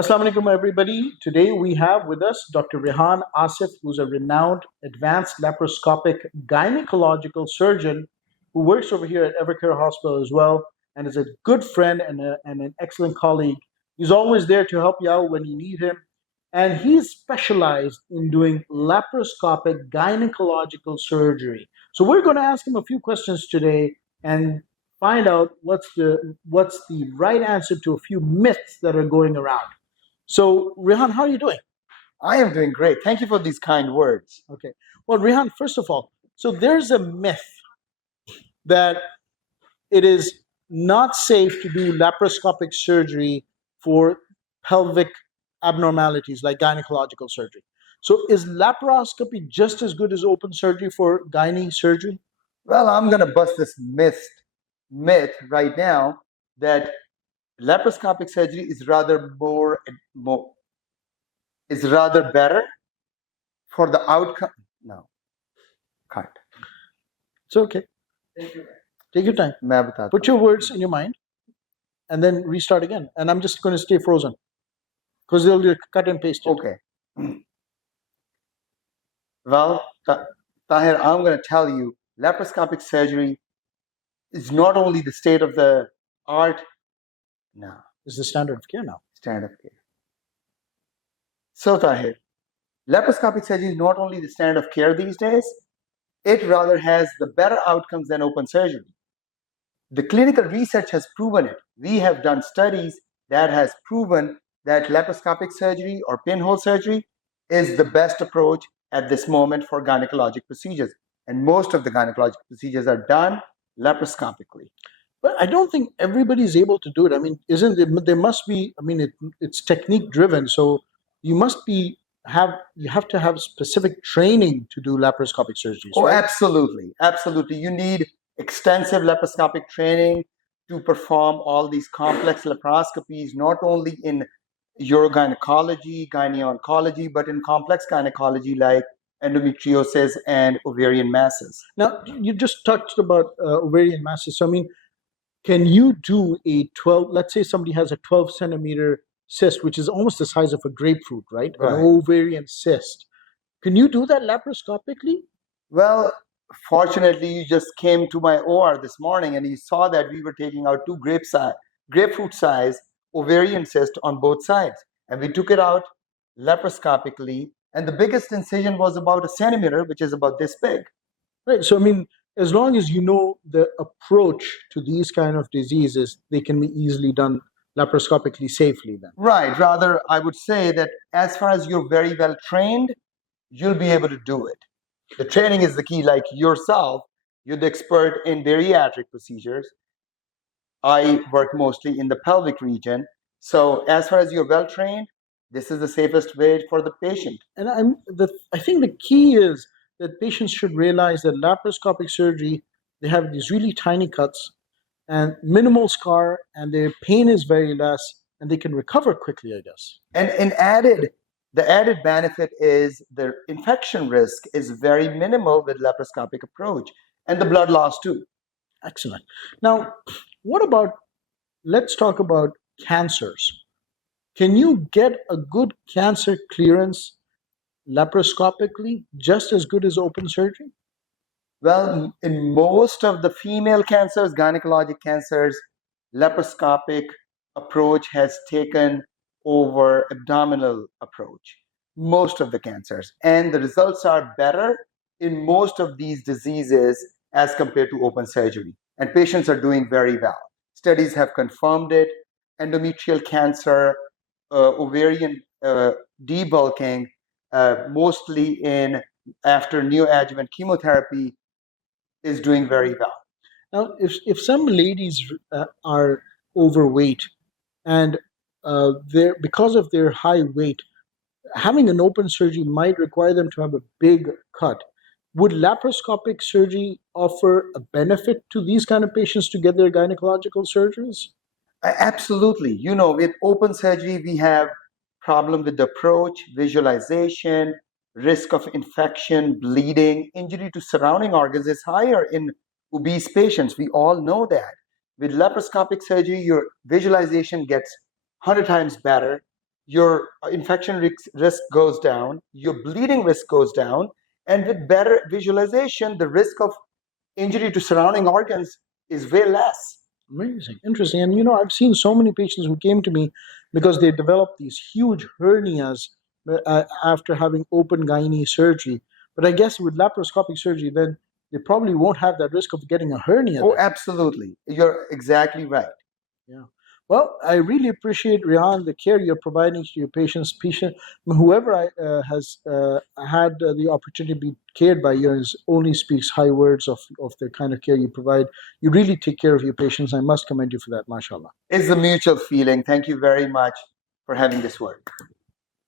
Assalamu alaikum, everybody. Today we have with us Dr. Rehan Asif, who's a renowned advanced laparoscopic gynecological surgeon who works over here at Evercare Hospital as well, and is a good friend and an excellent colleague. He's always there to help you out when you need him. And he's specialized in doing laparoscopic gynecological surgery. So we're going to ask him a few questions today and find out what's the right answer to a few myths that are going around. So, Rehan, how are you doing? I am doing great. Thank you for these kind words. Okay. Well, Rehan, first of all, so there's a myth that it is not safe to do laparoscopic surgery for pelvic abnormalities like gynecological surgery. So, is laparoscopy just as good as open surgery for gynae surgery? Well, I'm going to bust this myth right now that laparoscopic surgery is rather better for the outcome. No, can't. It's okay. Take your time. Put your words in your mind and then restart again. And I'm just going to stay frozen because they'll do cut and paste it. Okay. Well, Tahir, I'm going to tell you, laparoscopic surgery is not only the state of the art. No. It's the standard of care now. Standard of care. So, Tahir, laparoscopic surgery is not only the standard of care these days, it rather has the better outcomes than open surgery. The clinical research has proven it. We have done studies that has proven that laparoscopic surgery or pinhole surgery is the best approach at this moment for gynecologic procedures. And most of the gynecologic procedures are done laparoscopically. But I don't think everybody's able to do it. I mean, there must be, I mean, it's technique driven. So you have to have specific training to do laparoscopic surgeries. Oh, right? Absolutely. Absolutely. You need extensive laparoscopic training to perform all these complex laparoscopies, not only in urogynecology, gyneoncology, but in complex gynecology like endometriosis and ovarian masses. Now, you just touched about ovarian masses. So, I mean, can you do let's say somebody has a 12 centimeter cyst, which is almost the size of a grapefruit, right? Right. An ovarian cyst. Can you do that laparoscopically? Well, fortunately, you just came to my OR this morning and you saw that we were taking out two grapefruit size ovarian cyst on both sides. And we took it out laparoscopically. And the biggest incision was about 1 centimeter, which is about this big. Right. So, I mean, as long as you know the approach to these kind of diseases, they can be easily done laparoscopically safely then. Right. Rather, I would say that as far as you're very well trained, you'll be able to do it. The training is the key. Like yourself, you're the expert in bariatric procedures. I work mostly in the pelvic region. So as far as you're well trained, this is the safest way for the patient. And I think the key is that patients should realize that laparoscopic surgery, they have these really tiny cuts and minimal scar, and their pain is very less, and they can recover quickly, I guess. And the added benefit is the infection risk is very minimal with laparoscopic approach, and the blood loss too. Excellent. Now, let's talk about cancers. Can you get a good cancer clearance laparoscopically just as good as open surgery? Well, in most of the female cancers, gynecologic cancers, laparoscopic approach has taken over abdominal approach. Most of the cancers. And the results are better in most of these diseases as compared to open surgery. And patients are doing very well. Studies have confirmed it. Endometrial cancer, ovarian debulking, mostly after neoadjuvant chemotherapy, is doing very well. Now, if some ladies are overweight and because of their high weight, having an open surgery might require them to have a big cut. Would laparoscopic surgery offer a benefit to these kind of patients to get their gynecological surgeries? Absolutely. You know, with open surgery, we have problem with the approach, visualization, risk of infection, bleeding, injury to surrounding organs is higher in obese patients. We all know that. With laparoscopic surgery, your visualization gets 100 times better. your infection risk goes down, your bleeding risk goes down, and with better visualization, the risk of injury to surrounding organs is way less. Amazing, interesting. And I've seen so many patients who came to me because they developed these huge hernias after having open gynae surgery. But I guess with laparoscopic surgery, then they probably won't have that risk of getting a hernia. Oh, then. absolutely. You're exactly right. Yeah. Well, I really appreciate, Rehan, the care you're providing to your patients. Whoever has had the opportunity to be cared by you only speaks high words of the kind of care you provide. You really take care of your patients. I must commend you for that, mashallah. It's a mutual feeling. Thank you very much for having this work.